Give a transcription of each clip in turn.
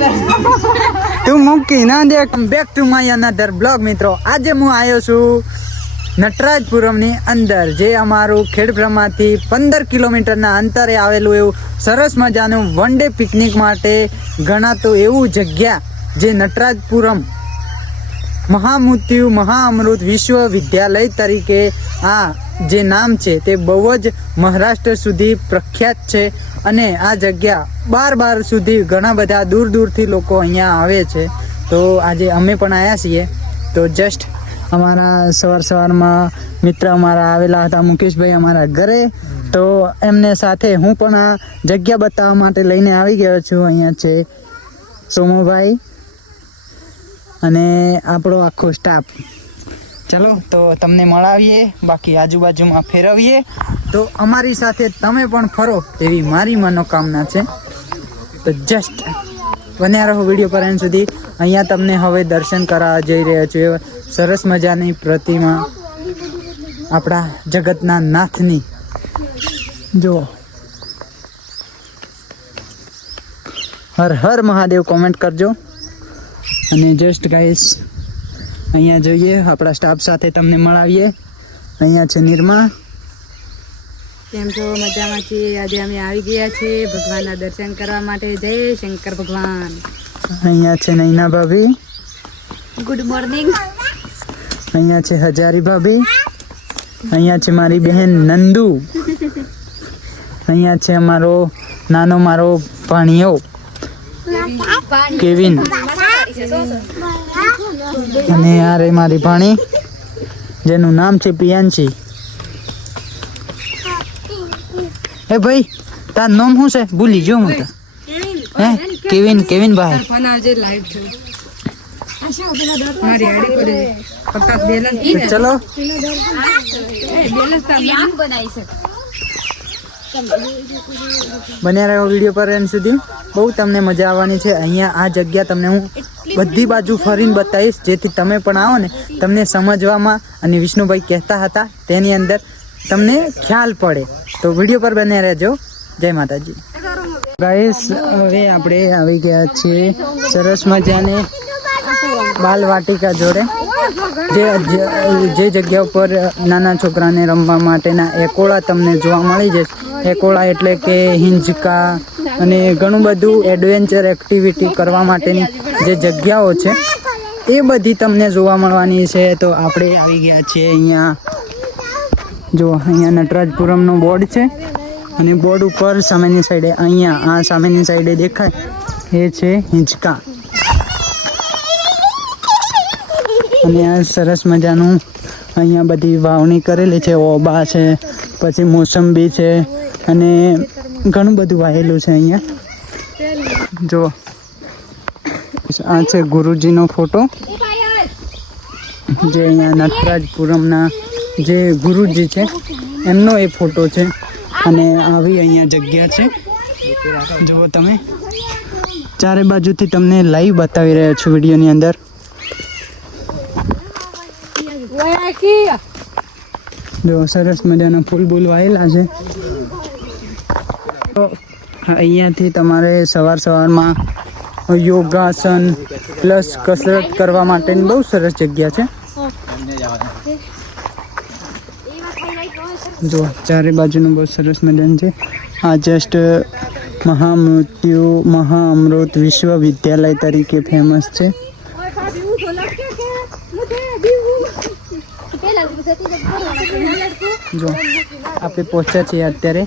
તું મૂકી ના દે. Back to my another blog મિત્રો. આજે હું આવ્યો છું નટરાજપુરમની અંદર, જે અમારું ખેડબ્રહ્માથી પંદર કિલોમીટરના અંતરે આવેલું એવું સરસ મજાનું વન ડે પિકનિક માટે ગણાતું એવું જગ્યા જે નટરાજપુરમ મહામૃત્યુ, મહાઅમૃત વિશ્વવિદ્યાલય તરીકે આ જે નામ છે તે બહુ જ મહારાષ્ટ્ર સુધી પ્રખ્યાત છે અને આ જગ્યા બાર બાર સુધી ઘણા બધા દૂર દૂરથી લોકો અહીંયા આવે છે. તો આજે અમે પણ આવ્યા છીએ. તો જસ્ટ અમારા સવાર સવારમાં મિત્ર અમારા આવેલા હતા, મુકેશભાઈ અમારા ઘરે. તો એમને સાથે હું પણ આ જગ્યા બતાવવા માટે લઈને આવી ગયો છું અહીંયા છે સોમુભાઈ અને આપણો આખો સ્ટાફ ચલો, તો તમને મળાવીએ, બાકી આજુબાજુમાં ફેરવીએ. તો અમારી સાથે તમે પણ ફરો એવી મારી મનોકામના છે. તો જસ્ટ બન્યા રહો વીડિયો પર એન્ડ સુધી. અહીંયા તમને હવે દર્શન કરાવવા જઈ રહ્યા છું. સરસ મજાની પ્રતિમા આપણા જગતના નાથની. જુઓ. હર હર મહાદેવ કોમેન્ટ કરજો. અને જસ્ટ ગાઈસ અહીંયા જોઈએ આપણા સ્ટાફ સાથે તમને મળાવીએ. અહીંયા છે નિર્મા. કેમ છો? મજામાં છીએ. આજે અમે આવી ગયા છીએ ભગવાનના દર્શન કરવા માટે. જય શંકર ભગવાન. અહીંયા છે નૈના ભાભી. ગુડ મોર્નિંગ અહીંયા છે હજારી ભાભી. અહીંયા છે મારી બહેન નંદુ. અહીંયા છે અમારો નાનો મારો ભાણિયો. કેવિન. અને આ રે મારી ભાણી જેનું નામ છે પિયાંશી. એ ભાઈ તાર નામ શું છે? ભૂલી જો હું તો. હે? કેવિન કેવિન ભાઈ. ફોન આવજે લાઈવ છું. મારી આડી પડે પપ્પા બેલેન્સ તો ચલો બન્યા રહ્યો વીડિયો પર એન્ડ સુધી. બહુ તમને મજા આવવાની છે. અહીંયા આ જગ્યા તમને હું બધી બાજુ ફરીને બતાવીશ, જેથી તમે પણ આવો ને. તમને સમજવામાં અને વિષ્ણુભાઈ કહેતા હતા તેની અંદર તમને ખ્યાલ પડે. તો વીડિયો પર બને રહેજો. જય માતાજી. ગાઈસ હવે આપણે આવી ગયા છીએ સરસ મજાને બાલ વાટિકા જોડે. જે જે જગ્યા ઉપર નાના છોકરાને રમવા માટેના એકોળા તમને જોવા મળી જશે. એકોળા એટલે કે હિંચકા અને ઘણું બધું એડવેન્ચર એક્ટિવિટી કરવા માટેની જે જગ્યાઓ છે, એ બધી તમને જોવા મળવાની છે. તો આપણે આવી ગયા છીએ અહીંયા. જો, અહીંયા નટરાજપુરમનો બોર્ડ છે અને બોર્ડ ઉપર સામેની સાઈડે અહીંયા, આ સામેની સાઈડે દેખાય એ છે હિંચકા અને આ સરસ મજાનું અહીંયા બધી વાવણી કરેલી છે. ઓબા છે, પછી મોસંબી છે અને ઘણું બધું વાયેલું છે અહીંયા. જો. આ છે ગુરુજીનો ફોટો. જે અહીંયા નટરાજપુરમના જે ગુરુજી છે, એમનો એ ફોટો છે. અને આવી અહીંયા જગ્યા છે. જુઓ તમે. ચારે બાજુથી તમને લાઈવ બતાવી રહ્યા છું વિડીયોની અંદર. જો, સરસ મજાના ફૂલ બૂલ વાયેલા છે. અહીંયાથી તમારે સવાર સવારમાં યોગાસન પ્લસ કસરત કરવા માટેની બહુ સરસ જગ્યા છે. જો, ચારે બાજુનું બહુ સરસ મેદાન છે. આ જસ્ટ મહામૃત્યુ, મહાઅમૃત વિશ્વવિદ્યાલય તરીકે ફેમસ છે. જો, આપણે પહોંચ્યા છીએ અત્યારે.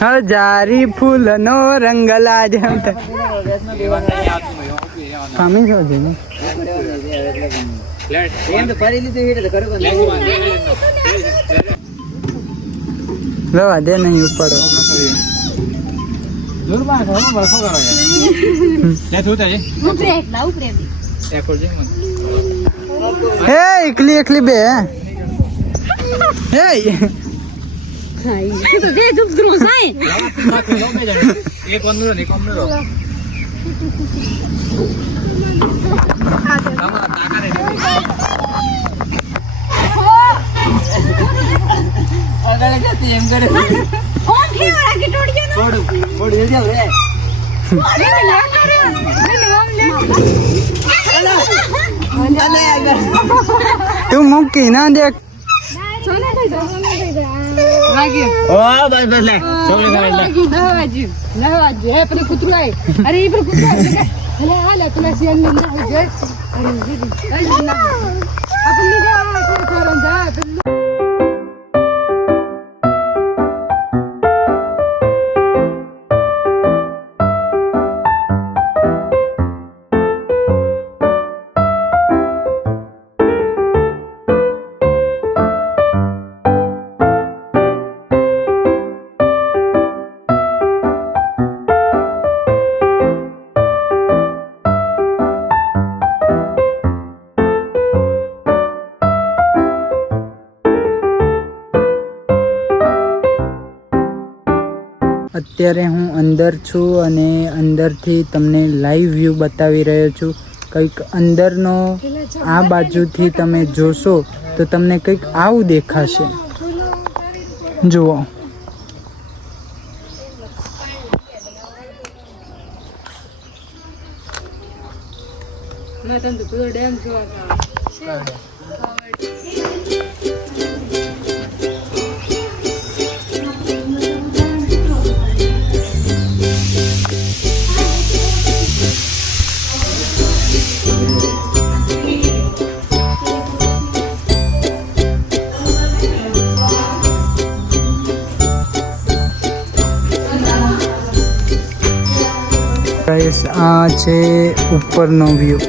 હજારી ફૂલનો રંગ લાજ છે ને? દે નહીં ઉપરે એકલા એકલી બે હે. તું તો દે દુઃખ દ્રોહ જાય. એક ઓનરો ને એક ઓનરો આગળ જતી એમ કરે કોણ ખેવડા કે ટોળિયાનો? થોડું થોડું એડિયા રે એને લે કર્યો. એને આમ લે. તું મૂકી ના દેખ સોના થઈ જાઓ, સોના થઈ જાઓ. બસ બસ લે ચોકલેટ ખાવા લે વાગ્યું, દહ વાગ્યું. હે, પેલું કૂતરું આય. અરે, ઈ પેલું કૂતરું આય. અલે, હાલે, પેલા અંદર હોય છે. અરે, દીદી. અત્યારે હું અંદર છું અને અંદરથી તમને લાઈવ વ્યૂ બતાવી રહ્યો છું. કંઈક અંદરનો આ બાજુથી તમે જોશો તો તમને કંઈક આવું દેખાશે. જુઓ. ડેમ જોવા ગાઈસ આ છે ઉપરનો વ્યૂ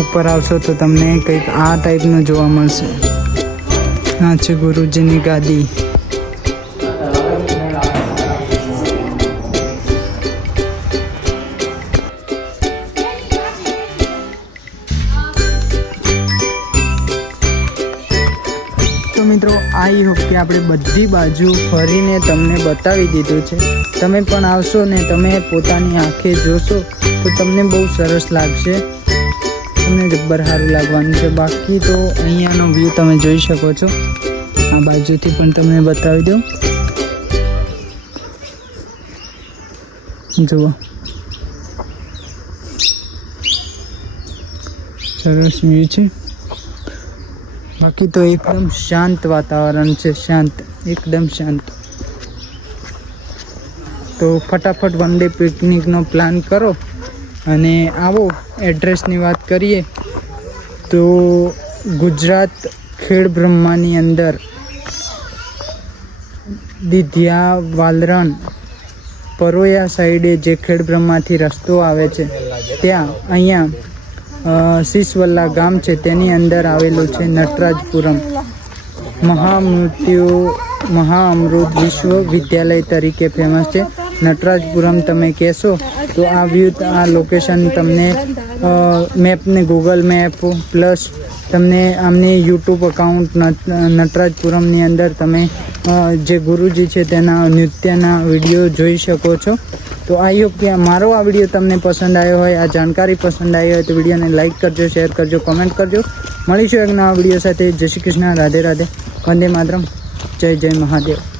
ઉપર આવશો તો તમને કંઈક આ ટાઈપનું જોવા મળશે. આ છે ગુરુજીની ગાદી. મિત્રો આઈ હોપ કે આપણે બધી બાજુ ફરીને તમને બતાવી દીધું છે. તમે પણ આવશો ને તમે પોતાની આંખે જોશો, તો તમને બહુ સરસ લાગશે. તમને જબ્બર સારું લાગવાનું છે. બાકી તો અહીંયાનો વ્યૂ તમે જોઈ શકો છો. આ બાજુથી પણ તમને બતાવી દઉં. જુઓ. સરસ વ્યૂ છે. બાકી તો એકદમ શાંત વાતાવરણ છે. શાંત, એકદમ શાંત. તો ફટાફટ વન ડે પિકનિકનો પ્લાન કરો અને આવો એડ્રેસની વાત કરીએ તો ગુજરાત ખેડ બ્રહ્માની અંદર દિધ્યા વાલરણ પરોયા સાઈડે જે ખેડ બ્રહ્માથી રસ્તો આવે છે, ત્યાં અહીંયા શીશવલ્લા ગામ છે, તેની અંદર આવેલું છે નટરાજપુરમ. મહામૃત્યુ, મહાઅમૃત વિશ્વવિદ્યાલય તરીકે ફેમસ છે. નટરાજપુરમ તમે કહેશો, તો આ વ્યૂ આ લોકેશન તમને મેપને ગૂગલ મેપ પ્લસ તમને આમની યુટ્યુબ અકાઉન્ટ નટરાજપુરમની અંદર તમે જે ગુરુજી છે તેના નૃત્યના વીડિયો જોઈ શકો છો. તો આઈ કે, મારો આ વીડિયો તમને પસંદ આવ્યો હોય, આ જાણકારી પસંદ આવી હોય, તો વિડીયોને લાઇક કરજો શેર કરજો કોમેન્ટ કરજો. મળીશું એક નવા વીડિયો સાથે. જય શ્રી કૃષ્ણ, રાધે રાધે. વંદે માતરમ. જય જય મહાદેવ.